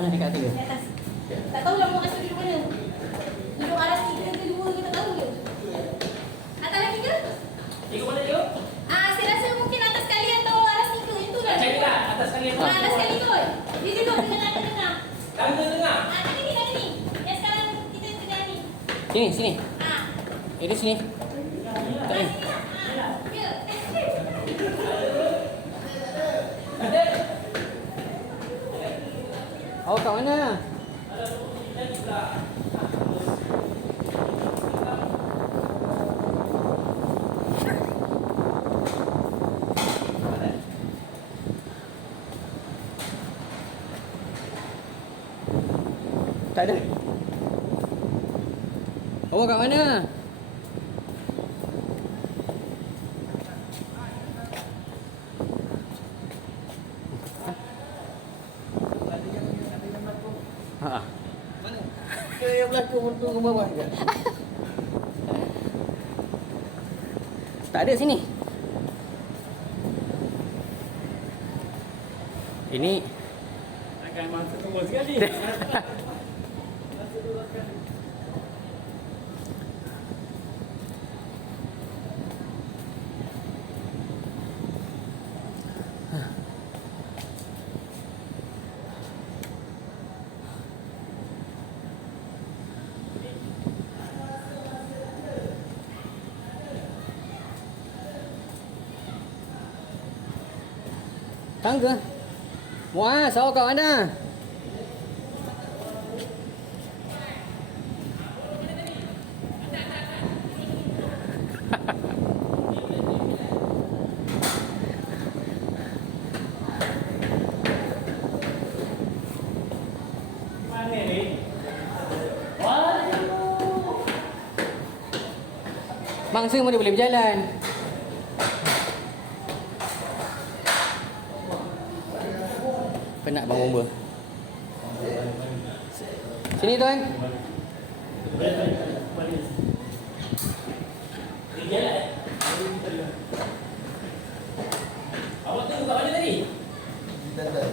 mana dekat atas ke? Di atas. Tak tahu lah mak rasa duduk mana. Duduk aras 3 ke 2 ke tak tahu ke. Atas lagi ke? Tengok mana tengok? Saya rasa mungkin atas sekali atau aras 3. Itu lah. Cari lah atas sekali. Atas sekali kot. Dia duduk dengan tengah-tengah. Tengah. Tengah ni. Yang sekarang kita tengah ni. Sini. Ini sini. Tak ni. Oh, kat mana? Tak ada. Oh, kat mana? Ha. Mana? Yang belakang untung ke bawah ke? Tak ada sini. Ini Akan masuk semua sekali. tangga. Muaz, awak kat mana? Mana ni? Mangsa pun dia boleh berjalan. Penat bang bomba. Sini tuan. Awak tengok kat mana tadi? Kita dah.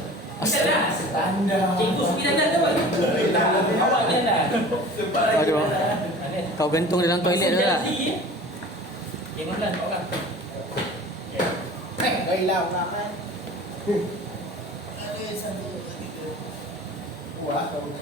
Tanda. Cikgu pergi dandan ke apa? Awak dandan. Aduh. Kau gantung dalam toilet dah tak? Jangan pelan, orang. Baiklah nak kan. Ada satu tiga. Wah, kau ni.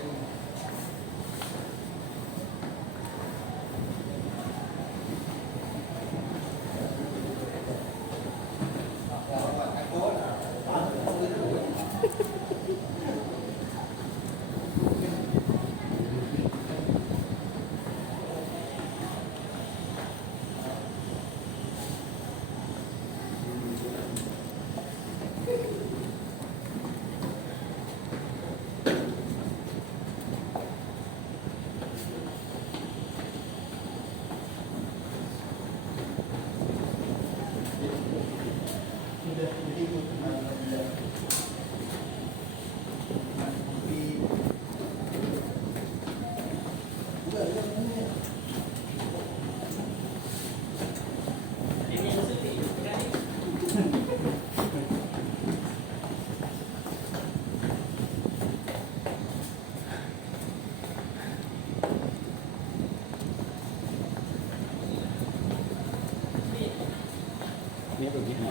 Ni apa gini?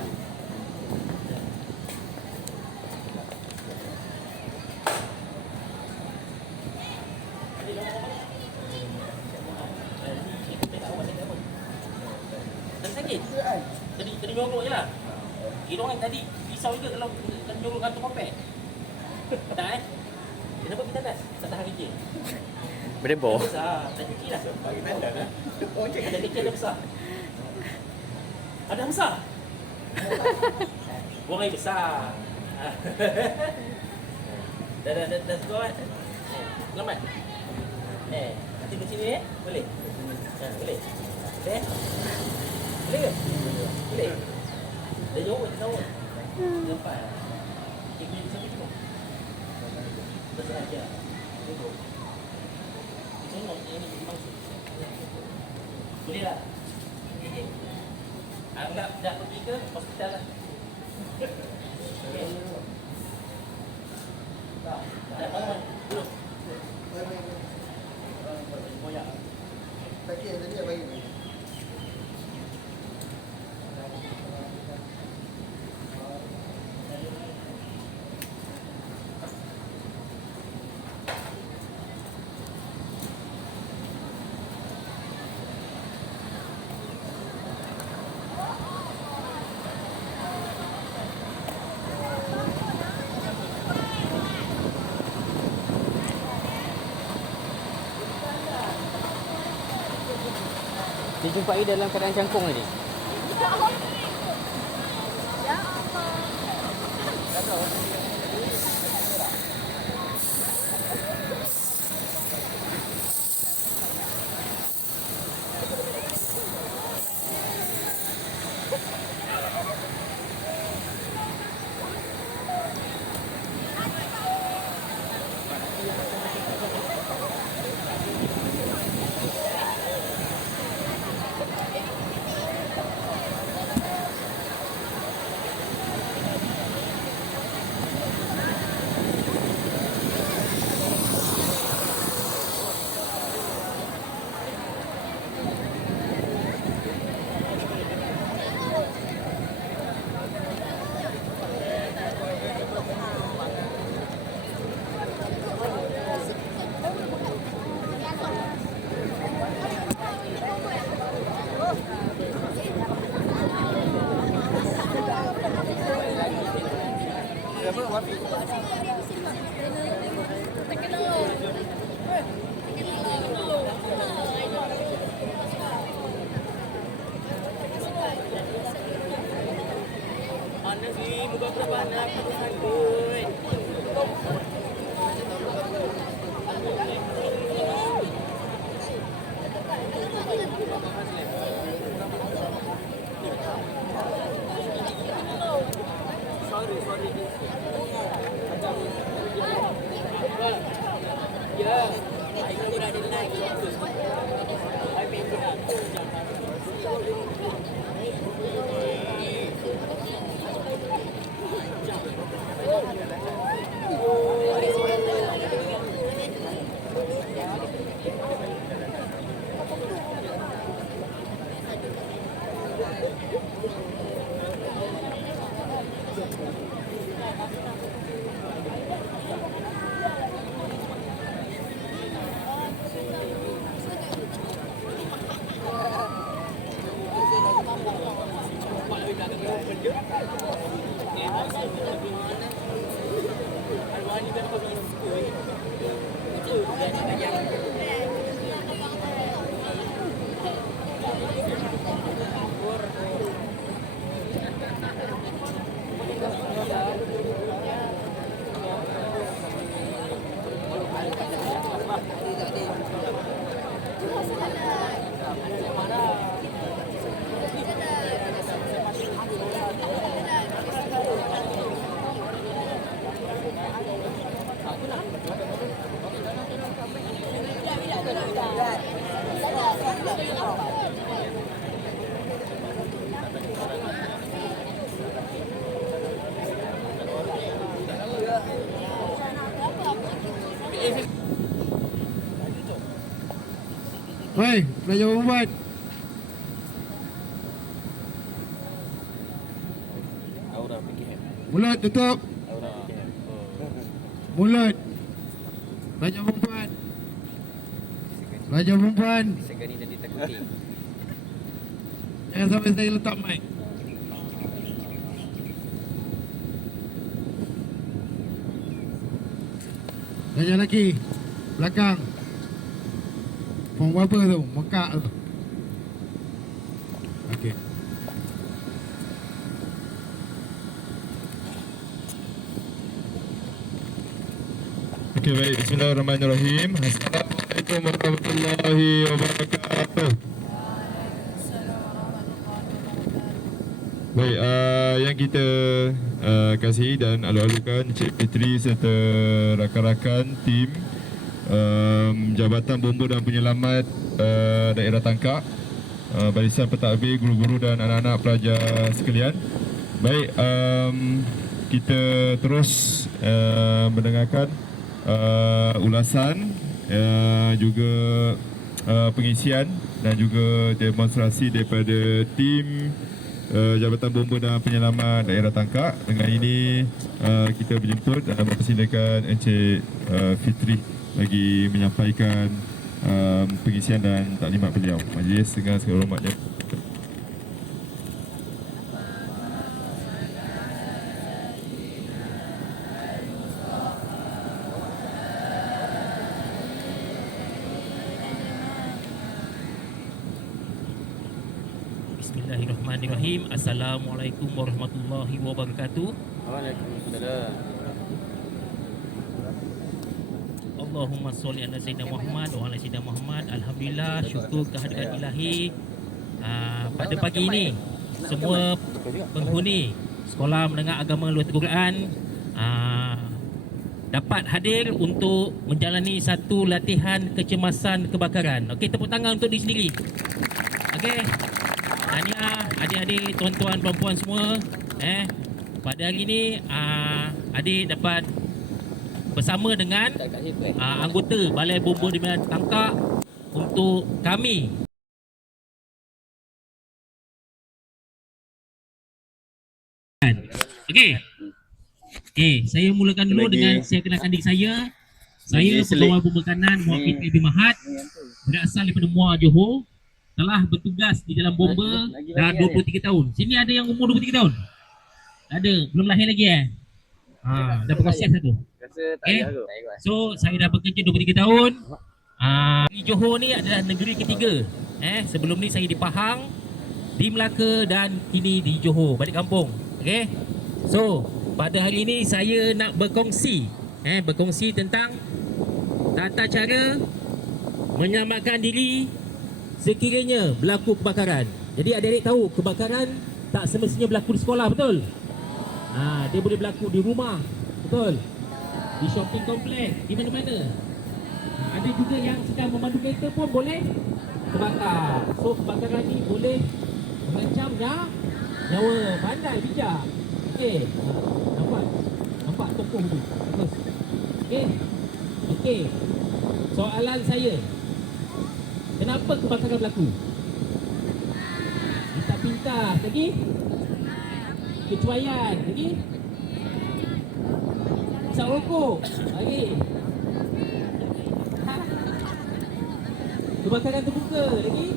Sakit? Tadi nyogok je lah. Kira orang tadi pisau juga kalau nyogok kantor kopek. Tak Kenapa kita tak tahan kerja? Berdebor. Besar, tak cuci lah. Bagi tanda lah. Oh, cik. Ada kecil ada besar. Ada yang besar. Buang air besar. Dah sekolah kan? Selamat. Nanti di sini boleh? Boleh? Boleh? Boleh ke? Boleh? Dah jauh je tahu. Nampak? Cikgu di sini semua. Besar aja. Tengok. Tengok ini maksud. Boleh tak? Okay. Anggap dah pergi ke hospital lah. Okay. Tak bangun. Dijumpai dalam keadaan cangkung tadi. Ya Allah. Mana sih muka berapa anak aku sangkut. Sorry. Ya, aku dah ada naik. I mean, Hei, belajar membuat. Aura PKM. Mulut tutup. Aura PKM. Mulut. Belajar membuat. Belajar perempuan. Segani dan ditakuti. Jangan sampai saya letak mic. Belajar lelaki. Belakang. Form berapa tu? Mekak tu. Okey. Okey, baik. Bismillahirrahmanirrahim. Assalamualaikum warahmatullahi wabarakatuh. Baik, yang kita kasihi dan alu-alukan Encik Fitri serta rakan-rakan tim Jabatan Bomba dan Penyelamat Daerah Tangkak, barisan pentadbir, guru-guru dan anak-anak pelajar sekalian. Baik, kita terus mendengarkan ulasan, juga pengisian dan juga demonstrasi daripada tim Jabatan Bomba dan Penyelamat Daerah Tangkak. Dengan ini kita berjemput dan mempersilakan Encik Fitri bagi menyampaikan pengisian dan taklimat beliau. Majlis dengan segala hormatnya. Bismillahirrahmanirrahim. Assalamualaikum warahmatullahi wabarakatuh. Waalaikumsalam. Allahumma sholli ala sayyidina Muhammad wa ala sayyidina Muhammad. Alhamdulillah, syukur kehadiran ilahi. Pada pagi ini semua penghuni Sekolah Menengah Agama Luar Quran dapat hadir untuk menjalani satu latihan kecemasan kebakaran. Okey, tepuk tangan untuk diri sendiri. Okey. Tahniah adik-adik, tuan-tuan, puan-puan semua. Pada hari ini adik dapat bersama dengan anggota Balai Bomba di Medan Tangkak untuk kami Okey. Saya mulakan dulu dengan saya kenalkan diri saya. Saya Pegawai Bomba Kanan Muhammad Ibn Mahat, berasal daripada Muar, Johor. Telah bertugas di dalam bomba dah 23 tahun. Sini ada yang umur 23 tahun? Ada, belum lahir lagi dah berkongsi satu. So saya dah bekerja 23 tahun. Di Johor ni adalah negeri ketiga. Sebelum ni saya di Pahang, di Melaka dan kini di Johor, balik kampung. Okey. So pada hari ini saya nak berkongsi tentang tata cara menyelamatkan diri sekiranya berlaku kebakaran. Jadi adik-adik tahu kebakaran tak semestinya berlaku di sekolah, betul? Dia boleh berlaku di rumah, betul? Di shopping kompleks, di mana-mana. Ada juga yang sedang memandu kereta pun boleh terbakar. So kebakaran ni boleh mengancam nyawa. Pandai, bijak. Okey. Nampak tokoh tu. Bagus. Okey. Soalan saya, kenapa kebakaran berlaku? Tak pintar lagi, kecuaian lagi, isap rokok lagi, kebakaran terbuka lagi.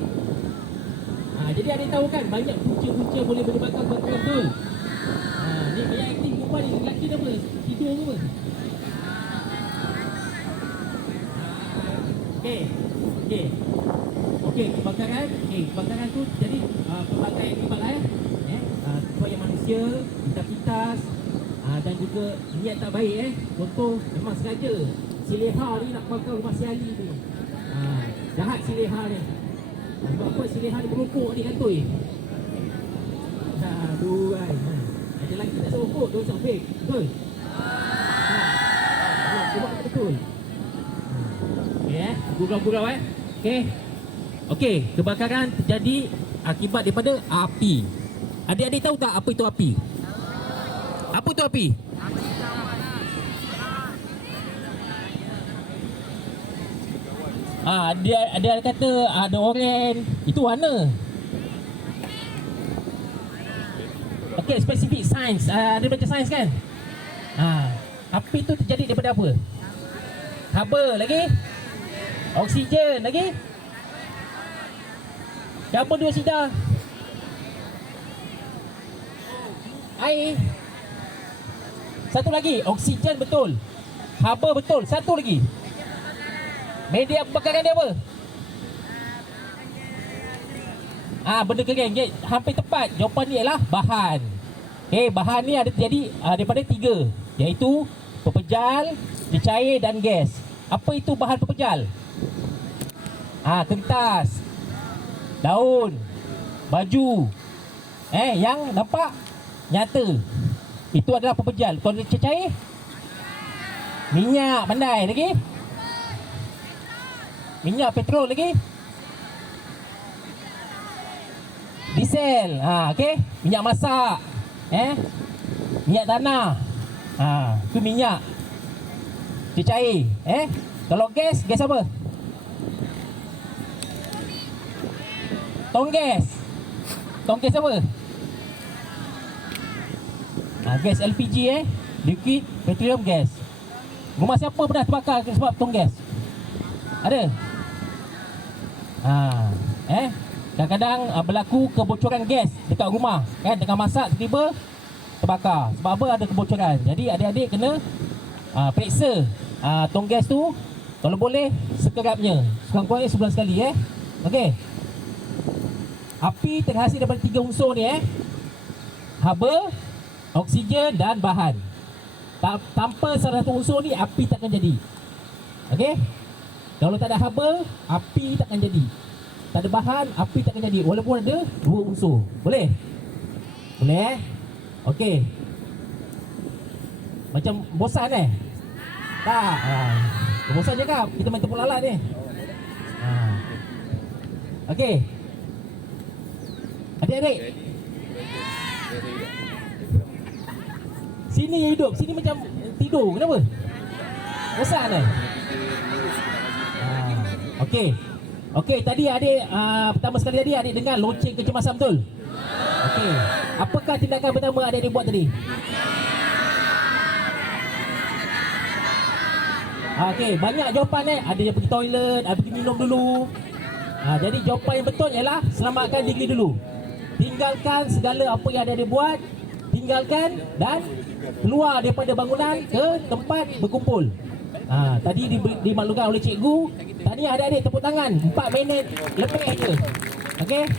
Jadi ada tahu kan banyak punca-punca boleh menyebabkan kebakaran tu. Ni banyak aktif perempuan ni, lelaki dah apa? Tidur ke apa? Okey, kebakaran tu jadi pelbagai akibat kecuaian manusia, pintas-pintas, dan juga niat tak baik. Contoh, memang sengaja si leha ni nak bakar rumah si Ali ni. Jahat si leha ni. Sebab apa si leha ni merokok ni kantoi. Aduh kan. Ada lagi tak serokok, dia usah fake. Betul? Sebab betul. Gurau-gurau Okey, kebakaran terjadi akibat daripada api. Adik-adik tahu tak apa itu api? Apa itu api? Dia kata ada oren, itu warna. Okey, spesifik sains. Ada baca sains kan? Api itu terjadi daripada apa? Karbon lagi? Oksigen lagi? Karbon dioksida? Air? Satu lagi, oksigen betul. Haba betul. Satu lagi. Media pembakaran dia apa? Benda kering. Hampir tepat. Jawapan ni ialah bahan. Bahan ni ada terjadi daripada tiga, iaitu pepejal, cecair dan gas. Apa itu bahan pepejal? Kertas, daun, baju. Yang nampak nyata, itu adalah pepejal. Kalau cecair, minyak, pandai lagi. Minyak petrol lagi. Diesel, okey. Minyak masak, minyak tanah. Itu minyak. Cecair, Kalau gas apa? Tonggas. Tonggas apa? Gas LPG, liquid petroleum gas. Rumah siapa pernah terbakar sebab tonggas? Ada? Kadang-kadang berlaku kebocoran gas dekat rumah, tengah masak tiba-tiba terbakar. Sebab apa? Ada kebocoran. Jadi adik-adik kena periksa tonggas tu, kalau boleh sekerapnya, sekurang-kurangnya sebulan sekali. Okey. Api terhasil daripada 3 unsur ni haba, oksigen dan bahan. Tanpa salah satu unsur ni api takkan jadi. Okey? Kalau tak ada haba, api takkan jadi. Tak ada bahan, api takkan jadi walaupun ada 2 unsur. Boleh? Boleh Okey. Macam bosan tak? Bosan je kap. Kita main tepuk lalat ni. Okey. Adik-adik, sini yang hidup, sini macam tidur. Kenapa? Bosan Okey. Okey, tadi adik pertama sekali tadi adik dengar lonceng kecemasan, betul? Okey. Apakah tindakan pertama adik buat tadi? Okey, banyak jawapan ada yang pergi toilet, ada pergi minum dulu. Jadi jawapan yang betul ialah selamatkan diri dulu. Tinggalkan segala apa yang adik buat, tinggalkan dan keluar daripada bangunan ke tempat berkumpul. Tadi dimaklumkan oleh cikgu. Tadi adik-adik tepuk tangan 4 minit lebih aja. Okey.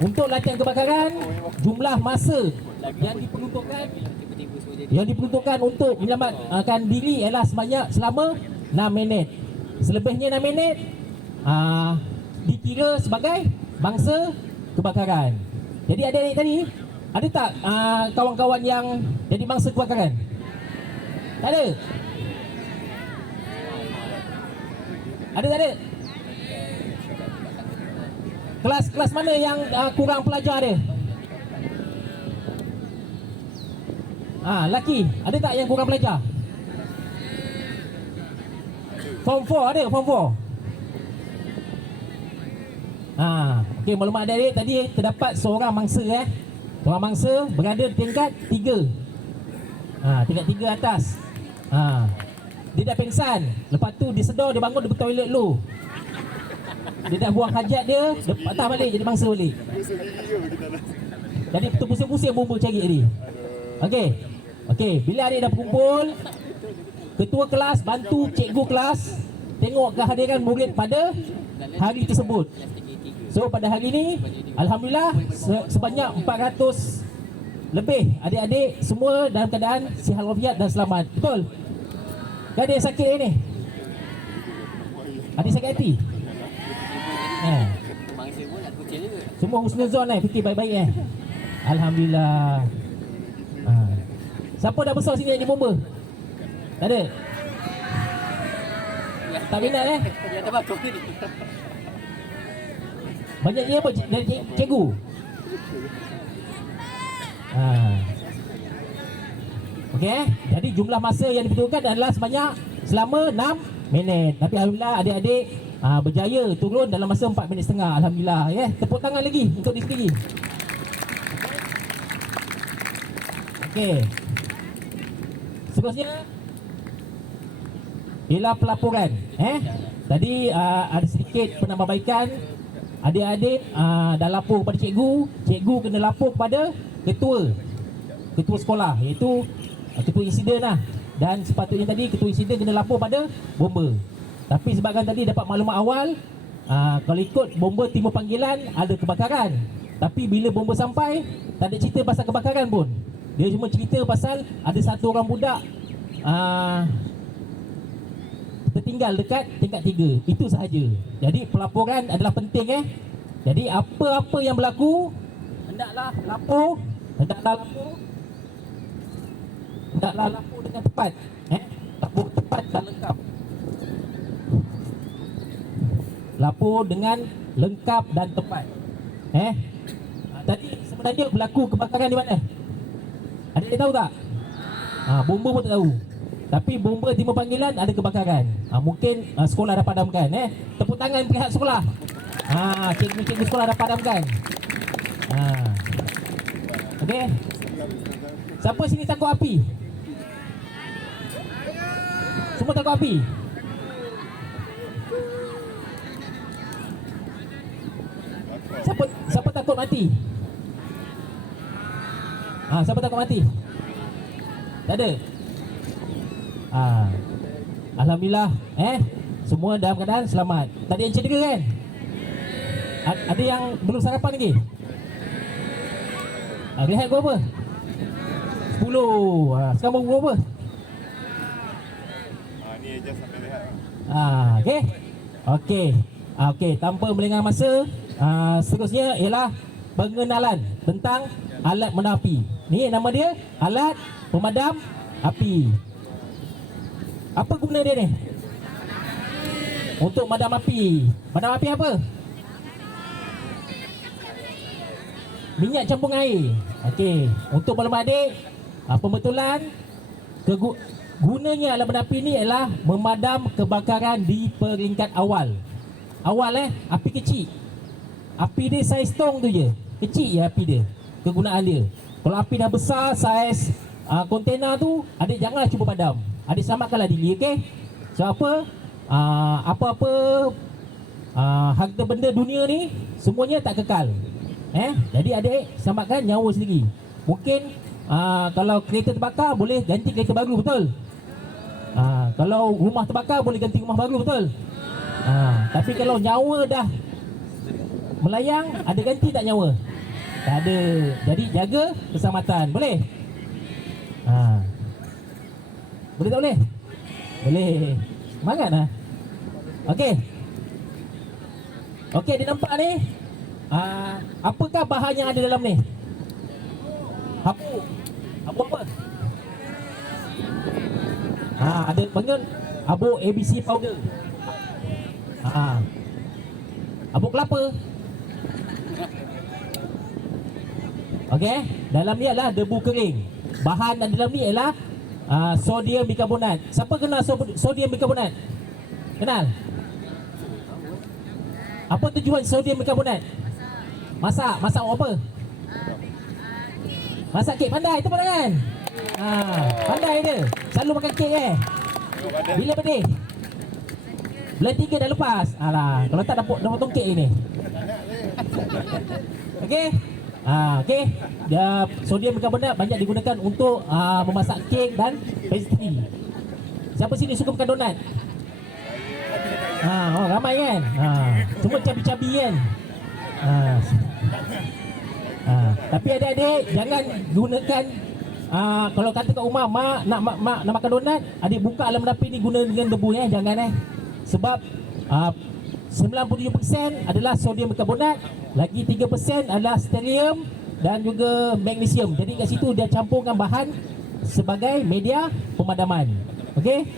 Untuk latihan kebakaran, jumlah masa yang diperuntukkan untuk menyelamatkan diri ialah selama 6 minit. Selebihnya 6 minit dikira sebagai mangsa kebakaran. Jadi adik-adik tadi ada tak kawan-kawan yang jadi mangsa kebakaran? Tak ada? Ada tak ada? Kelas mana yang kurang pelajar dia? Lelaki, ada tak yang kurang pelajar? Form 4 ada? Form 4? Okey, maklumat adik-adik tadi terdapat seorang mangsa seorang mangsa berada di tingkat 3. Tingkat 3 atas. Dia dah pengsan. Lepas tu dia sedar, dia bangun, dia pergi toilet dulu. Dia dah buang hajat dia patah balik jadi mangsa balik. Jadi pusing-pusing bomba cari tadi. Okey. Okey, bila adik dah berkumpul, ketua kelas bantu cikgu kelas tengok kehadiran murid pada hari tersebut. So pada hari ini alhamdulillah sebanyak 400 lebih adik-adik semua dalam keadaan sihat walafiat dan selamat. Betul? Tak ada yang sakit ni? Ada sakit hati? Semua husnuzon fikir baik-baik alhamdulillah. Siapa dah besar sini jadi bomba? Tak ada? Tak minat Banyaknya apa dari cikgu? Okey, jadi jumlah masa yang diperlukan adalah selama 6 minit. Tapi alhamdulillah adik-adik berjaya turun dalam masa 4 minit setengah. Alhamdulillah Tepuk tangan lagi untuk diri sendiri. Okey. Seterusnya ialah pelaporan. Tadi ada sedikit penambahbaikan. Adik-adik dah lapor kepada cikgu. Cikgu kena lapor kepada ketua sekolah, iaitu ketua insiden Dan sepatutnya tadi ketua insiden kena lapor pada bomba. Tapi sebabkan tadi dapat maklumat awal, kalau ikut bomba timur panggilan ada kebakaran. Tapi bila bomba sampai, tak ada cerita pasal kebakaran pun. Dia cuma cerita pasal ada satu orang budak tertinggal dekat tingkat 3. Itu sahaja. Jadi pelaporan adalah penting Jadi apa-apa yang berlaku hendaklah lapor dengan tepat. Lapor tepat dan lengkap. Lapor dengan lengkap dan tepat. Tadi sebenarnya berlaku kebakaran di mana? Adik tahu tak? Bomba pun tak tahu. Tapi bomba timur panggilan ada kebakaran. Mungkin sekolah dah padamkan. Tepuk tangan pihak sekolah. Cikgu-cikgu sekolah dah padamkan. Okey. Siapa sini takut api? Semua takut api? Siapa takut mati? Siapa takut mati? Tak ada? Alhamdulillah semua dalam keadaan selamat. Tak ada yang cedera kan? Ada yang belum sarapan lagi? Rehat berapa? 10. Sekarang baru berapa? Ni just sampai rehat. Okey. Okey. Okey, tanpa melengah masa, seterusnya ialah pengenalan tentang alat menapi. Ni nama dia alat pemadam api. Apa guna dia ni? Untuk madam api. Madam api apa? Minyak campur air. Okey, untuk maklumat adik, pembetulan gunanya alat menapi ni ialah memadam kebakaran di peringkat awal. Awal api kecil. Api dia saiz tong tu je. Kecil je api dia. Kegunaan dia. Kalau api dah besar saiz kontena tu, adik janganlah cuba padam. Adik selamatkanlah diri, okey? So apa-apa harta benda dunia ni semuanya tak kekal. Jadi adik selamatkan nyawa sendiri. Mungkin kalau kereta terbakar boleh ganti kereta baru, betul? Kalau rumah terbakar boleh ganti rumah baru, betul? Tapi kalau nyawa dah melayang, ada ganti tak nyawa? Tak ada. Jadi jaga keselamatan. Boleh? Boleh tak boleh? Boleh. Semangat lah. Okey. Okey, dia nampak ni. Apakah bahan yang ada dalam ni? Abu. Abu apa? Ada panggil abu ABC powder. Abu kelapa. Okey, dalam ni adalah debu kering. Bahan yang dalam ni ialah sodium bikarbonat. Siapa kenal sodium bikarbonat? Kenal? Apa tujuan sodium bikarbonat? Masak apa? Masak kek. Pandai tu kan? Pandai dia. Selalu makan kek Bila pedih? Bulan 3 dah lepas. Alah, kalau tak dah potong kek ni. Okey. Okey. Dia sodium bikarbonat banyak digunakan untuk memasak kek dan pastry. Siapa sini suka makan donat? Ramai kan? Semua cabi-cabi kan? Tapi adik-adik jangan gunakan kalau kata kat rumah mak nak makan donat, adik buka alat menapi ni guna dengan debu jangan sebab 97% adalah sodium bikarbonat, lagi 3% adalah sterilium dan juga magnesium. Jadi kat situ dia campurkan bahan sebagai media pemadaman. Okey?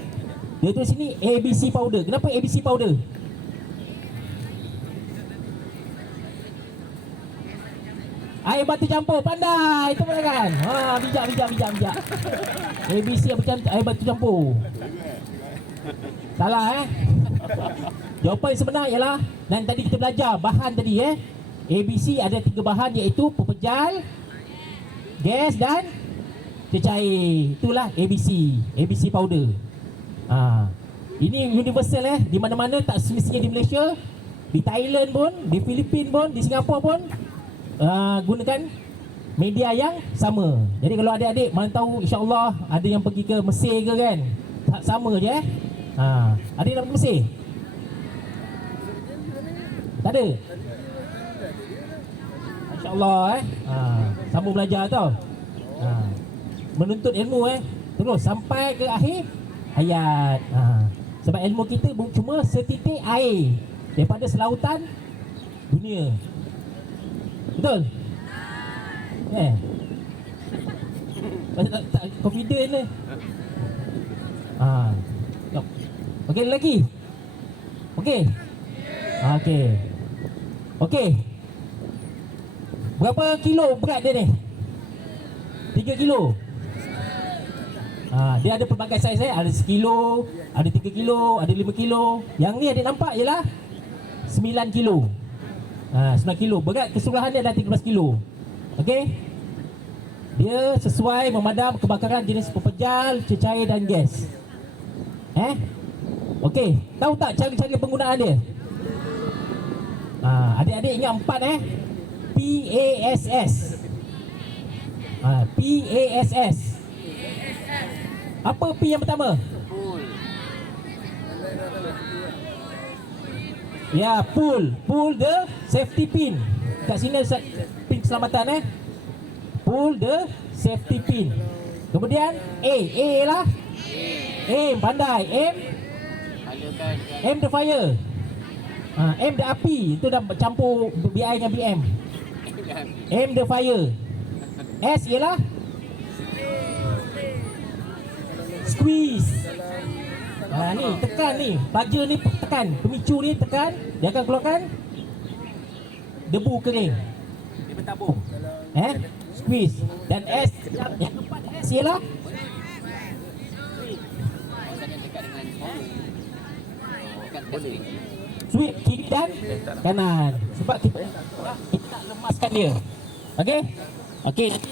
Dia tulis sini ABC powder. Kenapa ABC powder? Air batu campur. Pandai. Itu boleh kan? Bijak. ABC air batu campur. Salah Jawapan yang sebenar ialah, dan tadi kita belajar bahan tadi ABC ada 3 bahan, iaitu pepejal, gas dan cecair. Itulah ABC powder. Ini universal di mana-mana, tak semestinya di Malaysia, di Thailand pun, di Filipina pun, di Singapura pun gunakan media yang sama. Jadi kalau adik-adik mana tahu, insya-Allah ada yang pergi ke Mesir ke kan, tak sama je adik nak pergi Mesir? Tak ada? InsyaAllah sambung belajar tau. Menuntut ilmu terus sampai ke akhir hayat. Sebab ilmu kita cuma setitik air daripada selautan dunia. Betul? Tak confident ni. Okey, lagi. Okey. Okey. Berapa kilo berat dia ni? 3 kilo. Dia ada pelbagai saiz ada 1 kilo, ada 3 kilo, ada 5 kilo. Yang ni adik nampak ialah 9 kilo. 9 kilo. Berat keseluruhan dia adalah 13 kilo. Okey. Dia sesuai memadam kebakaran jenis pepejal, cecair dan gas. Okey, tahu tak cara-cara penggunaan dia? Adik-adik ingat 4 PASS. PASS. Apa P yang pertama? Ya, pull the safety pin. Kat sini pin keselamatan Pull the safety pin. Kemudian A lah. Aim, pandai. Aim the fire. Aim the api. Itu dah campur BI dengan BM. Aim the fire. S ialah squeeze. Ni tekan ni. Baja ni tekan. Pemicu ni tekan. Dia akan keluarkan debu kering. Dia bertabung. Squeeze. Dan S, yang keempat S ialah sweep kiri dan kanan. Sebab kita nak lemaskan dia. Okey? Okey, nanti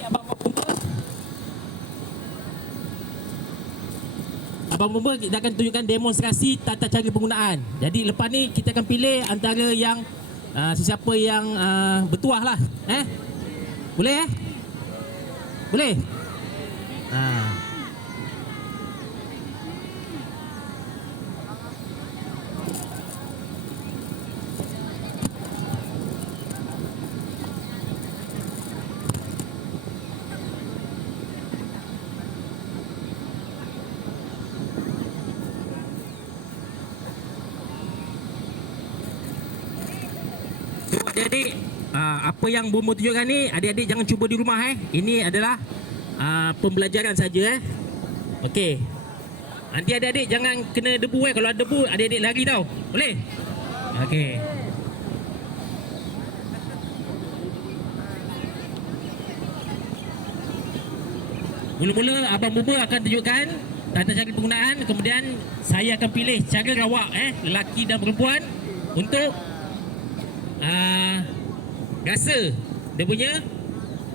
Abang Bomba kita akan tunjukkan demonstrasi tata cara penggunaan. Jadi lepas ni kita akan pilih antara yang sesiapa yang bertuah lah. Boleh Boleh? Adik-adik, apa yang Bomba tunjukkan ni, adik-adik jangan cuba di rumah Ini adalah pembelajaran saja Okey. Nanti adik-adik jangan kena debu Kalau ada debu, adik-adik lari tau. Boleh? Okey. Mula-mula Abang Bomba akan tunjukkan tata cara penggunaan. Kemudian saya akan pilih cara rawak lelaki dan perempuan untuk rasa dia punya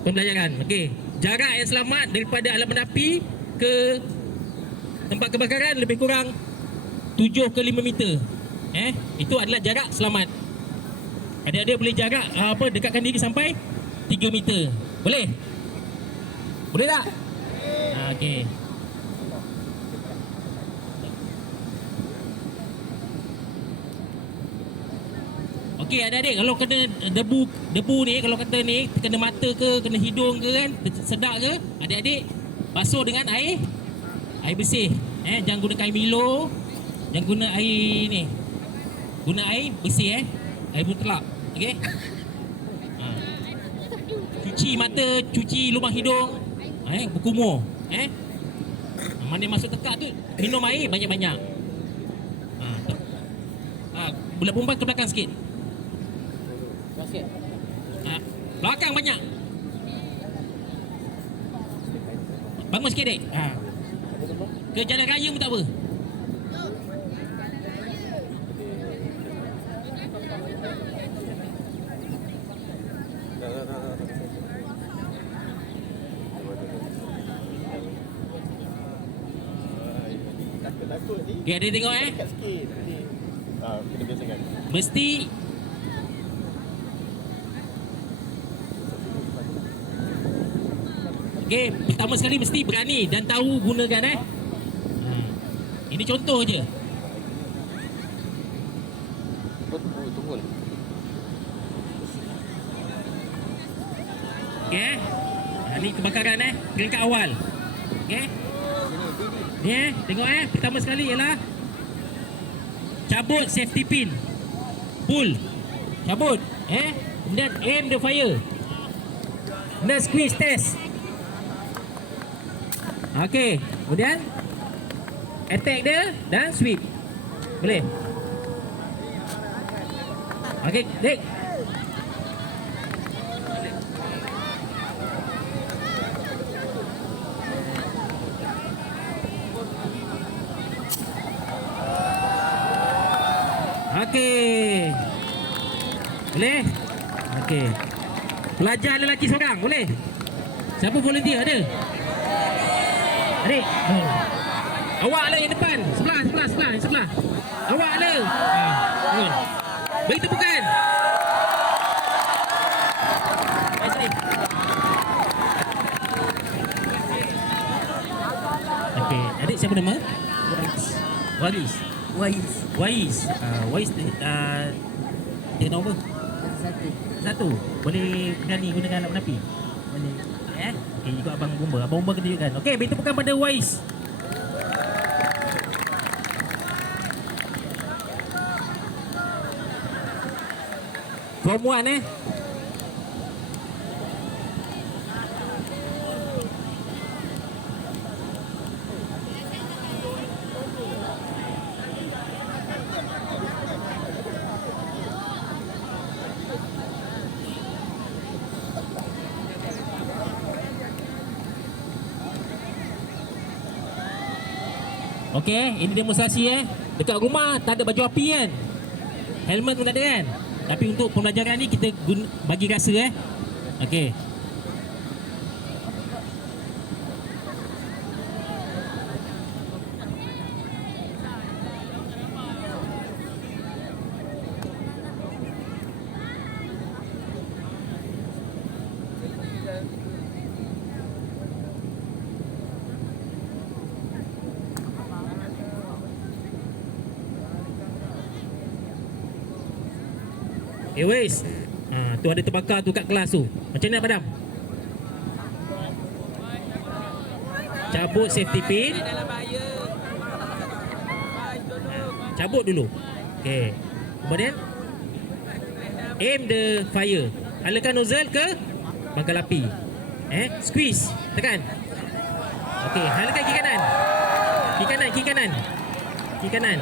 pembelajaran. Okey, jarak yang selamat daripada alaman api ke tempat kebakaran lebih kurang 7 ke 5 meter. Itu adalah jarak selamat. Adik-adik boleh jarak dekatkan diri sampai 3 meter. Boleh? Boleh tak? Okey. Okey, adik-adik, kalau kena debu ni, kalau kata ni kena mata ke, kena hidung ke kan, sedak ke, adik-adik basuh dengan air bersih. Jangan guna air Milo, jangan guna air ni. Guna air bersih air mutlak. Okey? Cuci mata, cuci lubang hidung, berkumur. Mana masuk tekak tu, minum air banyak-banyak. Bulat perempuan ke belakang sikit. Belakang banyak. Bangun sikit dek. Ke jalan raya pun tak apa. Okay, ada tengok Dekat sikit. Nanti kena biasakan. mesti okey, pertama sekali mesti berani dan tahu gunakan Ini contoh je. Tunggu. Okey. Ni kebakaran peringkat awal. Okey. Ni tengok pertama sekali ialah cabut safety pin. Pull. Cabut. Kemudian aim the fire. Kemudian squeeze test. Okey, kemudian attack dia dan sweep. Boleh? Okey, dek. Okey. Boleh? Okey. Pelajar lelaki seorang, boleh? Siapa volunteer ada? Adik. Awak lah yang depan. Sebelah. Awak lah. Bagi tepukan. Okey, adik siapa nama? Waris. Wais. Wais dia nombor satu. Boleh berani gunakan alat menapi? Boleh. Okey, ikut Abang Bomba. Abang Bomba kena tunjukkan. Okey, beri tepukan pada Wais. Form 1 Okey, ini demonstrasi dekat rumah tak ada baju api kan. Helmet pun tak ada kan. Tapi untuk pembelajaran ni kita bagi rasa Okey. Wes. Tu ada terbakar tu kat kelas tu. Macam mana padam? Cabut safety pin. Cabut dulu. Okey. Kemudian aim the fire. Alakan nozzle ke pangkal api. Squeeze. Tekan. Okey, halakan kiri kanan. Kiri kanan, kiri kanan. Kiri kanan.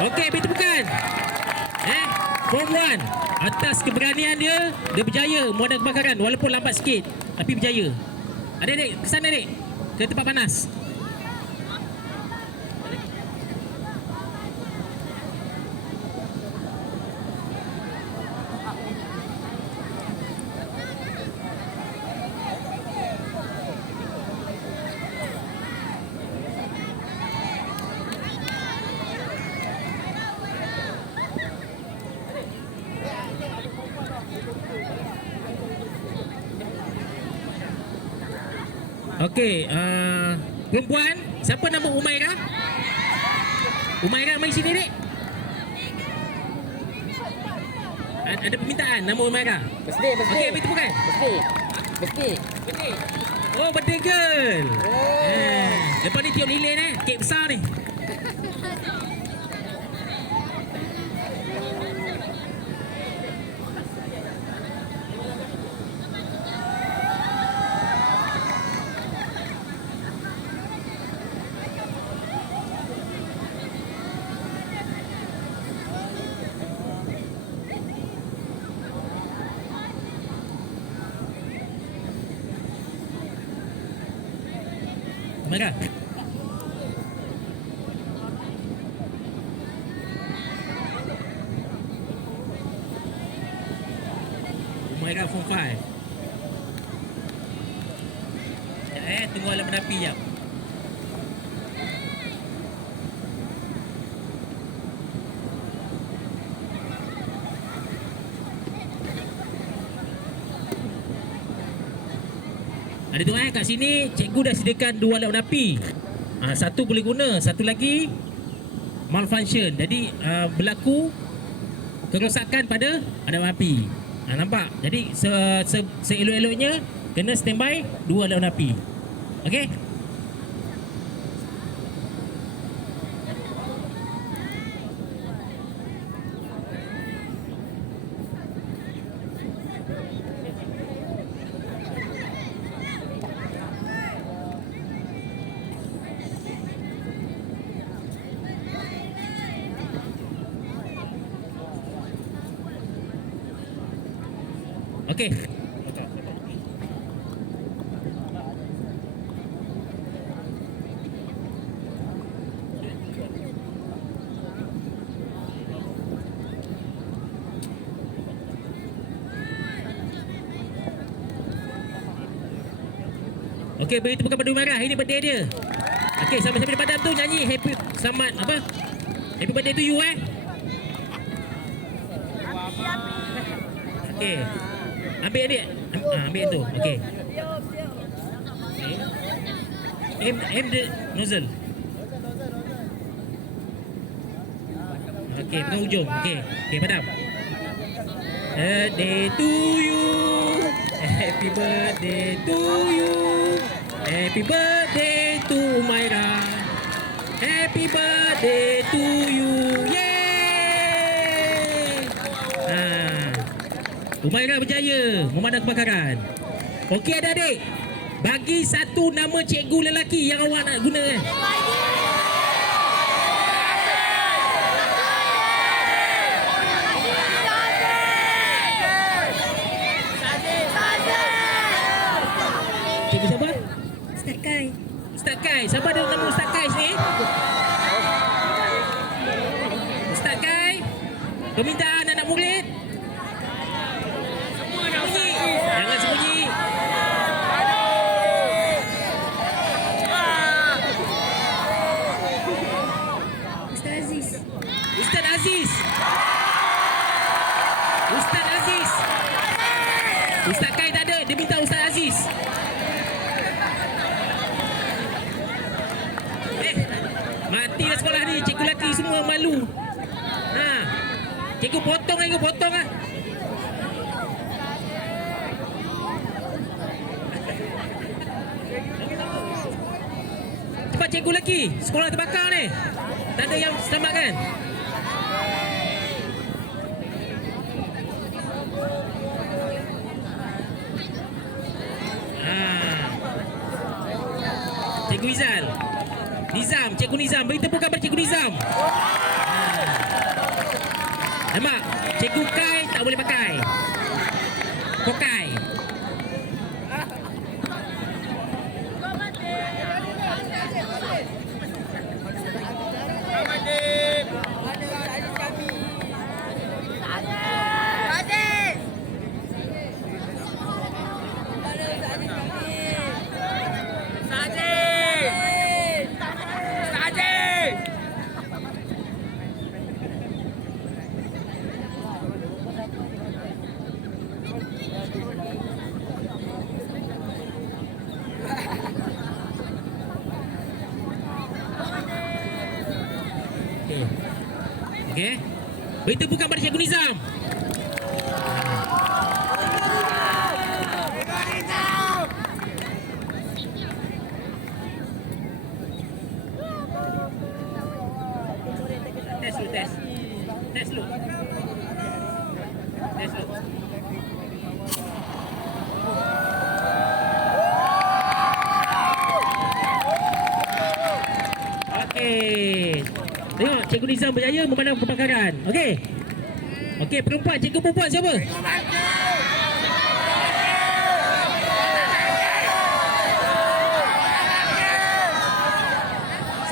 Okey, beri tepukan. Form 1. Atas keberanian dia berjaya memadam kebakaran walaupun lambat sikit tapi berjaya. Adik-adik, ke sana adik. Ke tempat panas. Okey, perempuan, siapa nama Umairah? Umairah mari sini dek. Ada permintaan nama Umairah. Birthday. Okey, beri tepukan. Birthday. Oh, birthday girl. Lepas ni tiup lilin kek besar ni. Umairah. Umairah form 5. Tunggu alat menapi jap. Ada tu kat sini cikgu dah sediakan 2 alat menapi. Satu boleh guna, satu lagi malfunction. Jadi berlaku kerosakan pada alat menapi. Nampak? Jadi seelok-eloknya kena standby 2 alat menapi. Okey? Okey. Okey, beri tepukan pada Umairah. Ini birthday dia. Okey, sampai-sampai di padam tu nyanyi happy selamat apa? Happy birthday to you Okey. Ambil adik. Ambil tu. Okey. Aim the nozzle. Okey, pegang hujung. Okey. Okey, padam. Birthday to you. Happy birthday to you. Happy birthday to Umairah. Happy birthday to you. Yeay! Umairah berjaya memadam kebakaran. Okey adik-adik. Bagi satu nama cikgu lelaki yang awak nak gunakan. Cikgu siapa? Ustaz Kai. Ustaz Kai. Siapa ada nama Ustaz Kai sini? Ustaz Kai. Permintaan anak murid. Sembunyi. Jangan sembunyi. Ustaz Aziz. Ustaz Aziz. Ustaz Aziz. Ustaz Kai tak ada. Dia minta Ustaz Aziz. Matilah sekolah ni. Cikgu lelaki semua malu. Cikgu potong lagi. Potong lah. Cepat cikgu lelaki. Sekolah terbakar ni. Tak ada yang selamatkan. Cikgu Izal. Nizam, Cikgu Nizam. Beri tepukan pada Cikgu Nizam. Nampak? Cikgu Kai tak boleh pakai. Pokai. Okey. Beri tepukan pada Cikgu Nizam. Test dulu, test. Test dulu. Test dulu. Okey. Tengok, Cikgu Nizam berjaya memadam kebakaran. Okey. Okey, perempuan. Cikgu perempuan siapa?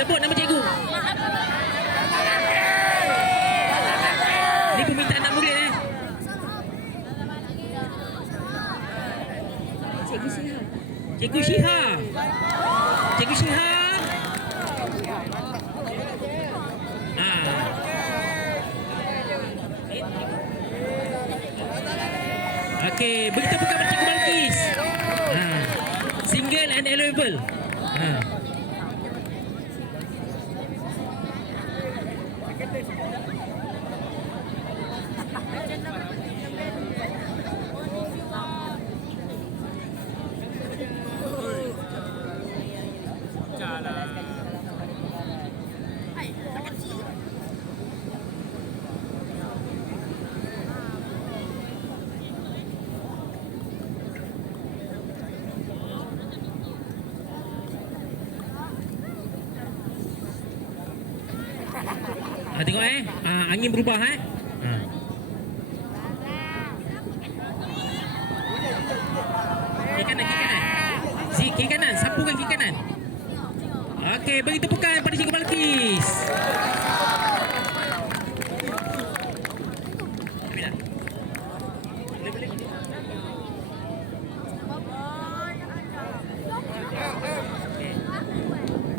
Sebut nama cikgu. Ni permintaan anak murid Cikgu Syihah. Cikgu Syihah. Cikgu Syihah. Okey, beri tepukan pada Cikgu Balkis. Single and available. Tengok angin berubah Kiri kanan, kiri kanan. Kiri kanan, sapukan kiri kanan. Okey, beri tepukan pada Cikgu Balkis.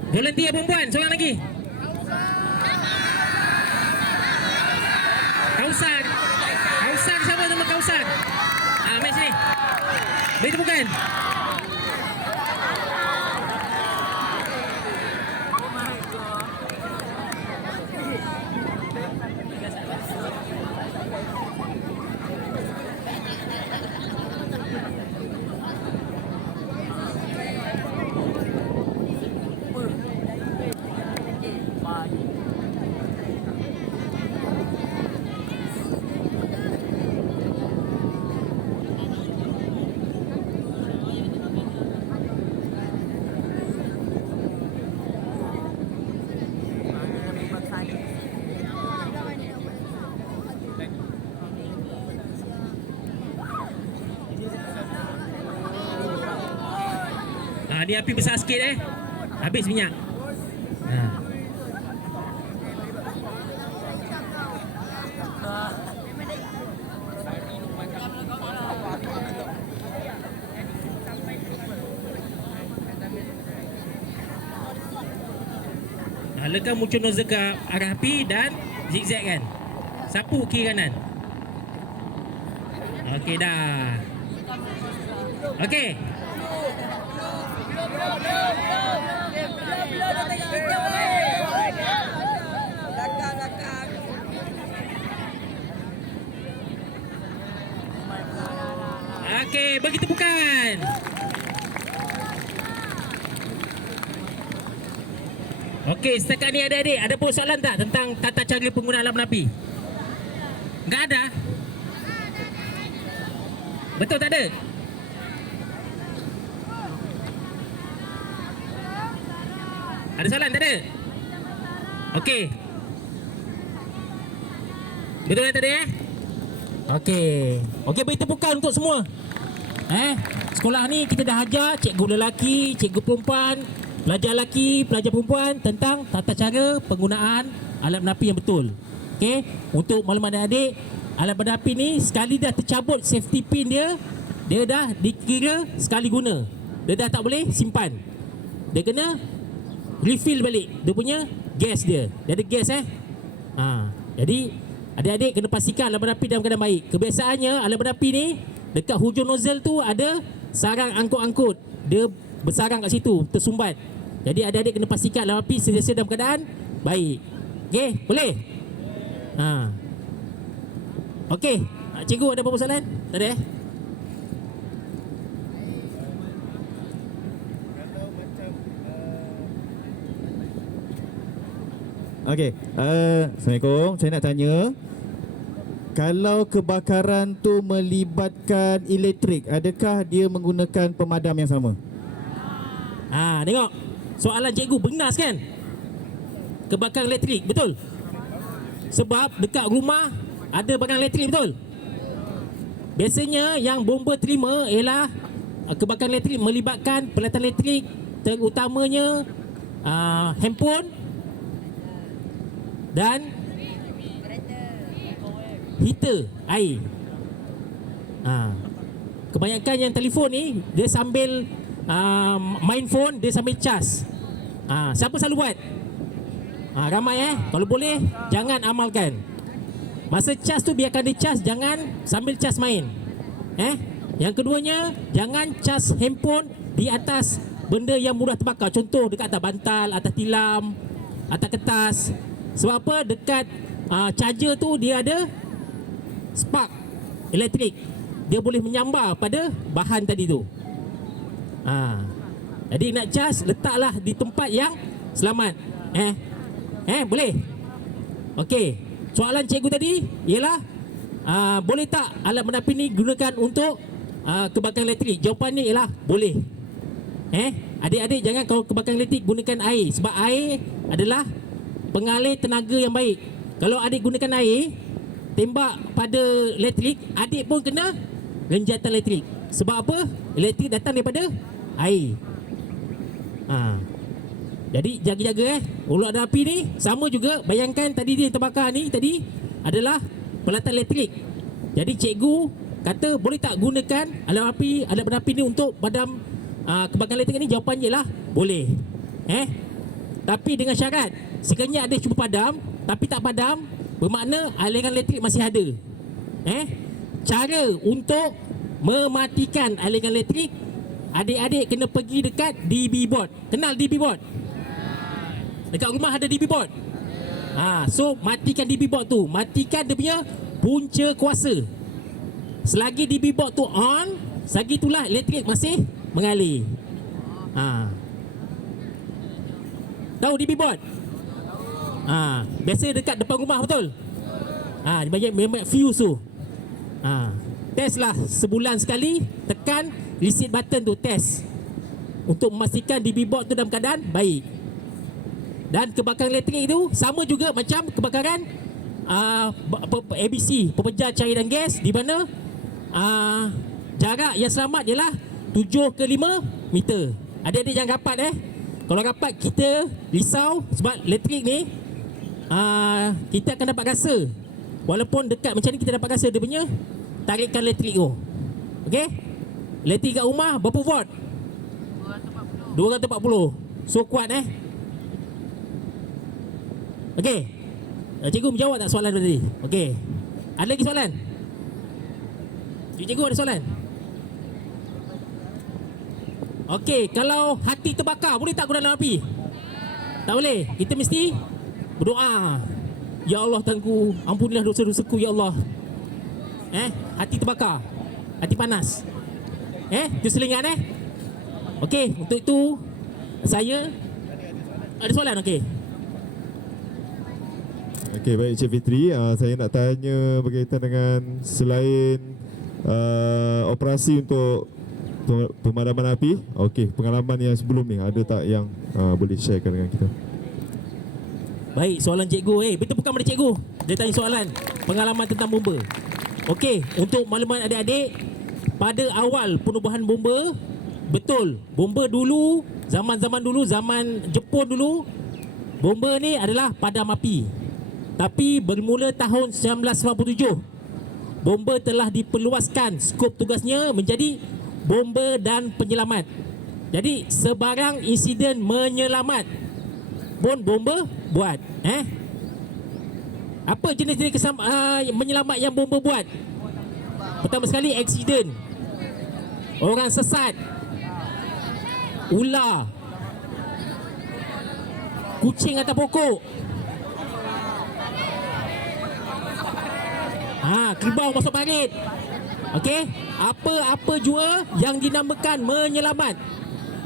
Volunteer perempuan, seorang lagi. Kausan. Kausan, siapa nama Kausan? Mari sini. Beri tepukan. Ni api besar sikit habis minyak. Lekas muncul nozzle ke arah api dan zigzag kan. Sapu kiri kanan. Okey dah. Okey. Okey, bagi tepukan. Okey, setakat ni adik-adik ada pun soalan tak tentang tata cara penggunaan alat menapi? Enggak ada? Betul tak ada? Ada soalan tak ada? Okey. Betul tak ada Okey. Okey, beri tepukan untuk semua. Sekolah ni kita dah ajar cikgu lelaki, cikgu perempuan, pelajar lelaki, pelajar perempuan tentang tata cara penggunaan alat menapi yang betul. Okey, untuk maklumat adik-adik, alat menapi ni sekali dah tercabut safety pin dia, dia dah dikira sekali guna. Dia dah tak boleh simpan. Dia kena refill balik dia punya gas dia. Dia ada gas Jadi adik-adik kena pastikan alat menapi dalam keadaan baik. Kebiasaannya alat menapi ni dekat hujung nozzle tu ada sarang angkut-angkut. Dia bersarang kat situ, tersumbat. Jadi adik-adik kena pastikan alat menapi sentiasa dalam keadaan baik. Okey, boleh? Okey, cikgu ada apa-apa soalan? Tak ada Okey, Assalamualaikum. Saya nak tanya, kalau kebakaran tu melibatkan elektrik, adakah dia menggunakan pemadam yang sama? Tengok. Soalan cikgu benar kan? Kebakaran elektrik, betul? Sebab dekat rumah ada bakaran elektrik, betul? Biasanya yang bomba terima ialah kebakaran elektrik melibatkan peralatan elektrik, terutamanya handphone dan heater air. Kebanyakan yang telefon ni dia sambil main phone, dia sambil cas. Siapa selalu buat? Ramai Kalau boleh jangan amalkan. Masa cas tu biarkan dia cas, jangan sambil cas main. Yang keduanya, jangan cas handphone di atas benda yang mudah terbakar. Contoh dekat atas bantal, atas tilam, atas kertas. Sebab apa? Dekat charger tu dia ada spark elektrik. Dia boleh menyambar pada bahan tadi tu. Jadi nak cas, letaklah di tempat yang selamat. Boleh? Okey. Soalan cikgu tadi ialah boleh tak alat menapi ni gunakan untuk kebakaran elektrik? Jawapan ni ialah boleh. Adik-adik jangan kalau kebakaran elektrik gunakan air, sebab air adalah pengalih tenaga yang baik. Kalau adik gunakan air, tembak pada elektrik, adik pun kena genjatan elektrik. Sebab apa? Elektrik datang daripada air. Jadi jaga-jaga ulat ada api ni sama juga. Bayangkan tadi dia terbakar ni tadi adalah peralatan elektrik. Jadi cikgu kata boleh tak gunakan alat menapi ni untuk padam kebakaran elektrik ni? Jawapannya ialah boleh. Tapi dengan syarat, sekiranya ada cuba padam tapi tak padam, bermakna aliran elektrik masih ada. Cara untuk mematikan aliran elektrik, adik-adik kena pergi dekat DB board. Kenal DB board? Dekat rumah ada DB board. So matikan DB board tu, matikan dia punya punca kuasa. Selagi DB board tu on, selagi itulah elektrik masih mengalir. Tahu DB board? Biasa dekat depan rumah, betul? Banyak fuse tu. Test lah sebulan sekali, tekan reset button tu, test untuk memastikan DB board tu dalam keadaan baik. Dan kebakaran elektrik tu sama juga macam kebakaran ABC, pepejal cair dan gas, di mana jarak yang selamat ialah 7 ke 5 meter. Adik-adik jangan rapat Kalau rapat kita risau sebab elektrik ni kita akan dapat rasa. Walaupun dekat macam ni kita dapat rasa dia punya tarikan elektrik tu. Okey? Elektrik kat rumah berapa volt? 240. So kuat Okey. Cikgu menjawab tak soalan tadi? Okey. Ada lagi soalan? Cikgu ada soalan? Okey, kalau hati terbakar boleh tak guna dalam api? Tak boleh. Kita mesti berdoa. Ya Allah Tuhanku, ampunilah dosa-dosaku ya Allah. Hati terbakar, hati panas. Itu selingan Okey, untuk itu saya ada soalan. Okey. Okey, baik Cik Fitri, saya nak tanya berkaitan dengan selain operasi untuk pemadaman api. Okey, pengalaman yang sebelum ni ada tak yang boleh sharekan dengan kita? Baik, soalan cikgu. Betul bukan pada cikgu. Dia tanya soalan pengalaman tentang bomba. Okey, untuk makluman adik-adik, pada awal penubuhan bomba, betul, bomba dulu, zaman-zaman dulu, zaman Jepun dulu, bomba ni adalah padam api. Tapi bermula tahun 1997, bomba telah diperluaskan skop tugasnya menjadi bomba dan penyelamat. Jadi sebarang insiden menyelamat pun bomba buat. Apa jenis-jenis menyelamat yang bomba buat? Pertama sekali aksiden, orang sesat, ular, kucing atas pokok, kerbau masuk parit. Okey, apa-apa jua yang dinamakan menyelamat.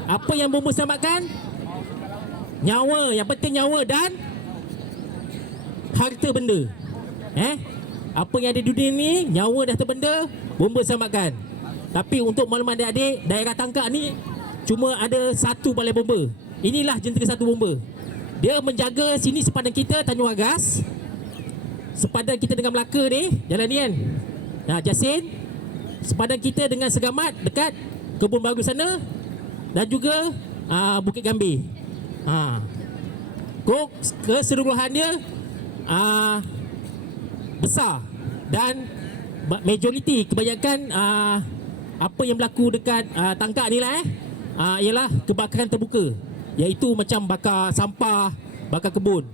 Apa yang bomba selamatkan? Nyawa, yang penting nyawa dan harta benda. Apa yang ada di dunia ni, nyawa dan harta benda, bomba selamatkan. Tapi untuk maklumat adik-adik, daerah Tangkak ni cuma ada satu balai bomba. Inilah jentera satu bomba. Dia menjaga sini sepadan kita Tanjung Agas, sepadan kita dengan Melaka ni, jalan ni kan, Jasin. Sepadan kita dengan Segamat dekat Kebun Baru sana, dan juga Bukit Gambir. Keseluruhannya besar, dan majoriti kebanyakan apa yang berlaku dekat Tangkak ni lah ialah kebakaran terbuka, iaitu macam bakar sampah, bakar kebun.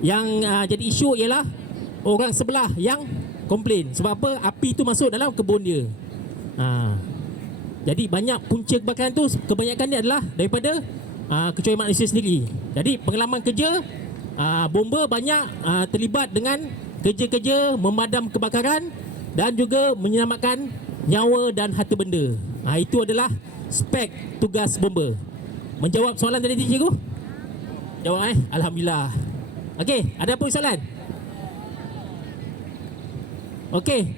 Yang jadi isu ialah orang sebelah yang komplain. Sebab apa? Api tu masuk dalam kebun dia. Jadi banyak punca kebakaran tu kebanyakannya adalah daripada kecuaian manusia sendiri. Jadi pengalaman kerja, bomba banyak terlibat dengan kerja-kerja memadam kebakaran dan juga menyelamatkan nyawa dan harta benda. Itu adalah spek tugas bomba. Menjawab soalan tadi cikgu? Jawab Alhamdulillah. Okey, ada apa soalan? Okey.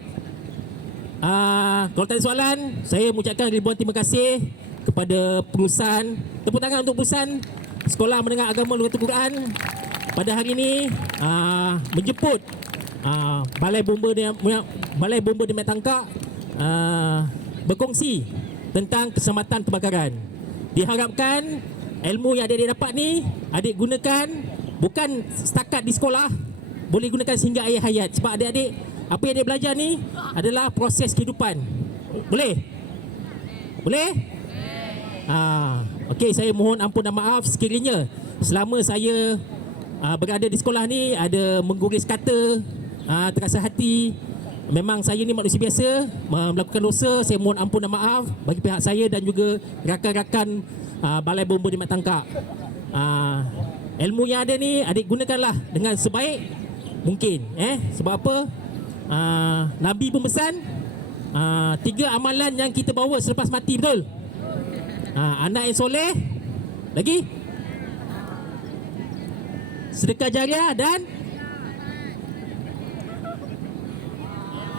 Kalau tak ada soalan, saya mengucapkan ribuan terima kasih kepada pengurusan. Tepuk tangan untuk pengurusan Sekolah Menengah Agama Nurul Quran pada hari ini menjemput Balai Bomba di Mat Tangkak berkongsi tentang keselamatan kebakaran. Diharapkan ilmu yang adik-adik dapat ni adik gunakan bukan setakat di sekolah, boleh gunakan sehingga akhir hayat. Sebab adik-adik, apa yang adik belajar ni adalah proses kehidupan. Boleh? Boleh? Okey, saya mohon ampun dan maaf sekiranya selama saya berada di sekolah ni ada mengguris kata, terasa hati. Memang saya ni manusia biasa, melakukan dosa. Saya mohon ampun dan maaf bagi pihak saya dan juga rakan-rakan Balai Bomba di Mat Tangkak. Ilmu yang ada ni adik gunakanlah dengan sebaik mungkin. Sebab apa? Nabi pun pesan 3 amalan yang kita bawa selepas mati, betul? Anak yang soleh, lagi sedekah jariah dan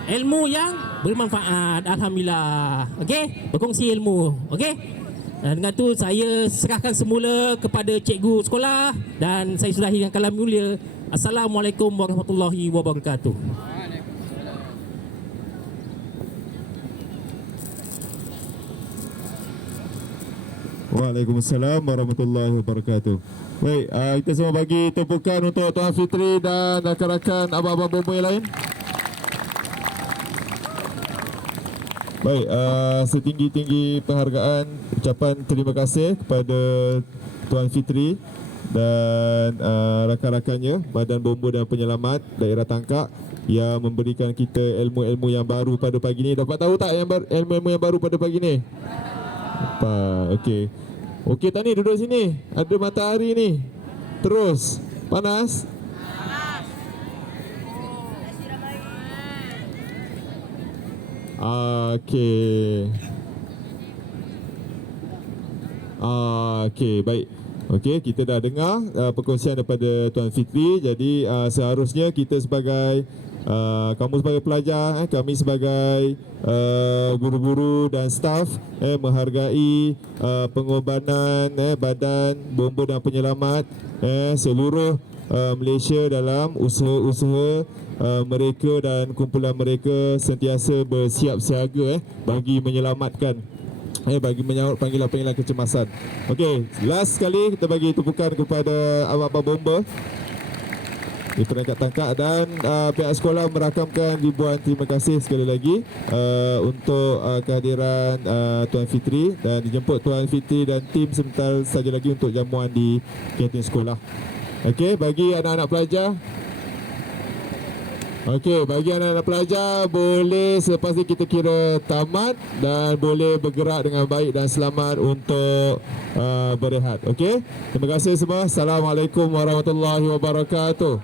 ilmu yang bermanfaat. Alhamdulillah. Okey, berkongsi ilmu. Okey. Dengan tu saya serahkan semula kepada cikgu sekolah dan saya sudahi dengan kalam mulia. Assalamualaikum warahmatullahi wabarakatuh. Waalaikumsalam warahmatullahi wabarakatuh. Baik, kita semua bagi tepukan untuk Tuan Fitri dan rakan-rakan abang-abang bomba yang lain. Baik, setinggi-tinggi penghargaan, ucapan terima kasih kepada Tuan Fitri dan rakan-rakannya Badan Bomba dan Penyelamat Daerah Tangkak yang memberikan kita ilmu-ilmu yang baru pada pagi ni. Dapat tahu tak ilmu-ilmu yang baru pada pagi ni? Okey. Okey, Tani duduk sini. Ada matahari ni. Terus. Panas? Okey. Okey, baik. Okey, kita dah dengar perkongsian daripada Tuan Fitri. Jadi seharusnya kita sebagai kamu sebagai pelajar, kami sebagai guru-guru dan staf menghargai pengorbanan Badan Bomba dan Penyelamat seluruh Malaysia dalam usaha-usaha mereka dan kumpulan mereka sentiasa bersiap siaga bagi menyelamatkan bagi menyahut panggilan-panggilan kecemasan. Okey, last sekali kita bagi tepukan kepada abang-abang bomba di perangkat tangkap dan pihak sekolah merakamkan ribuan terima kasih sekali lagi untuk kehadiran Tuan Fitri dan dijemput Tuan Fitri dan tim sebentar saja lagi untuk jamuan di kantin sekolah. Okey, bagi anak-anak pelajar, boleh selepas ni kita kira tamat dan boleh bergerak dengan baik dan selamat untuk berehat. Okey, terima kasih semua. Assalamualaikum warahmatullahi wabarakatuh.